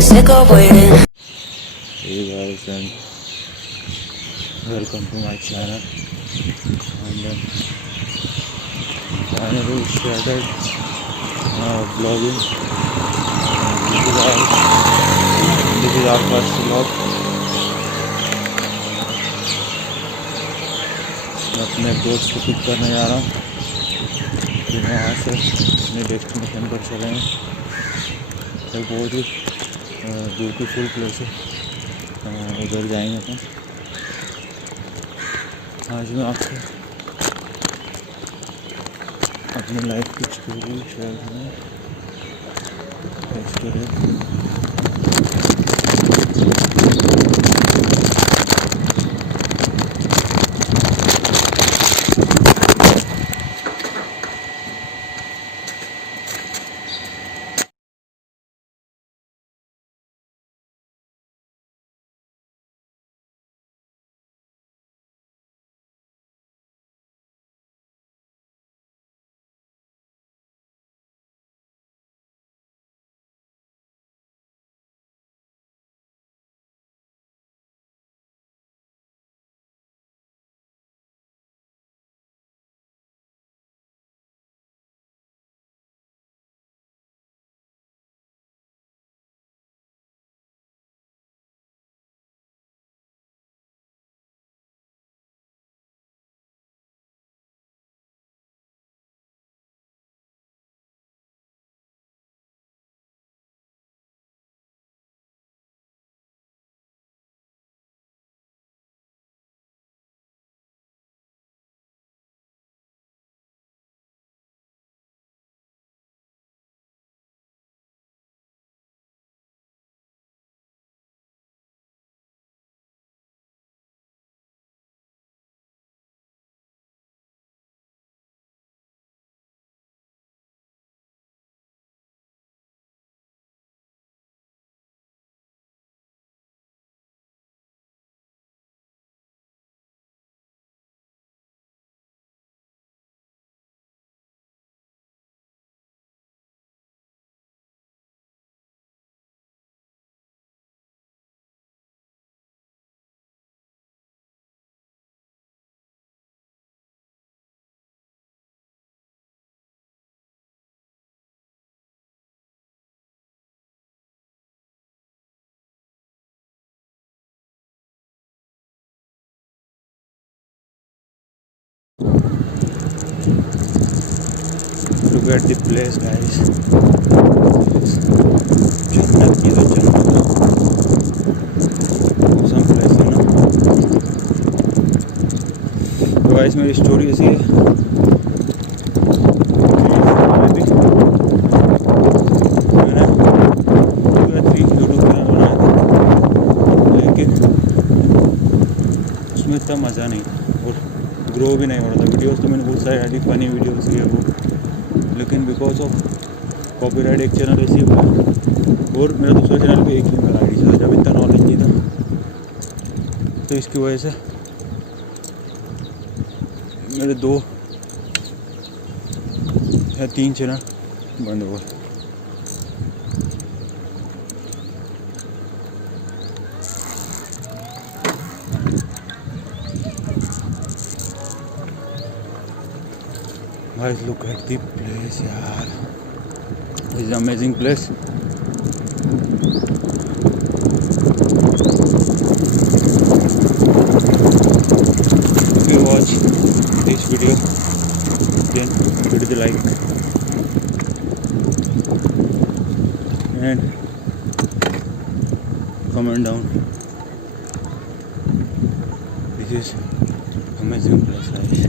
sick of waiting. Hey guys, and welcome to my channel. And finally we started vlogging. This is our first vlog. मैं अपने दोस्त को पिक करने जा रहा हूँ, फिर वहाँ से अपने डेस्टिनेशन पर चले हैं। तो बहुत ही ब्यूटीफुल प्लेस है, उधर जाएंगे अपन। आज मैं आपको अपनी लाइफ की स्टोरी शेयर करूँ। Look at the place, guys. जन्नत की तो जन्नत, awesome place है ना। तो गाइस मेरी स्टोरी ऐसी है। मैंने 3 यूट्यूब चैनल बनाए थे, लेकिन उसमें इतना मज़ा नहीं था और ग्रो भी नहीं हो रहा था। वीडियोस तो मैंने बहुत सारे डाली, फनी वीडियोस ये वो, लेकिन बिकॉज ऑफ कॉपीराइट एक चैनल ऐसी हुआ और मेरा दूसरा चैनल भी एक ही मेरा आईडी था। जब इतना नॉलेज नहीं था तो इसकी वजह से मेरे 2 या 3 चैनल बंद हो गए। Guys, look at the place, yaar. This is an amazing place. If you watch this video, then hit the like and comment down. This is amazing place, guys.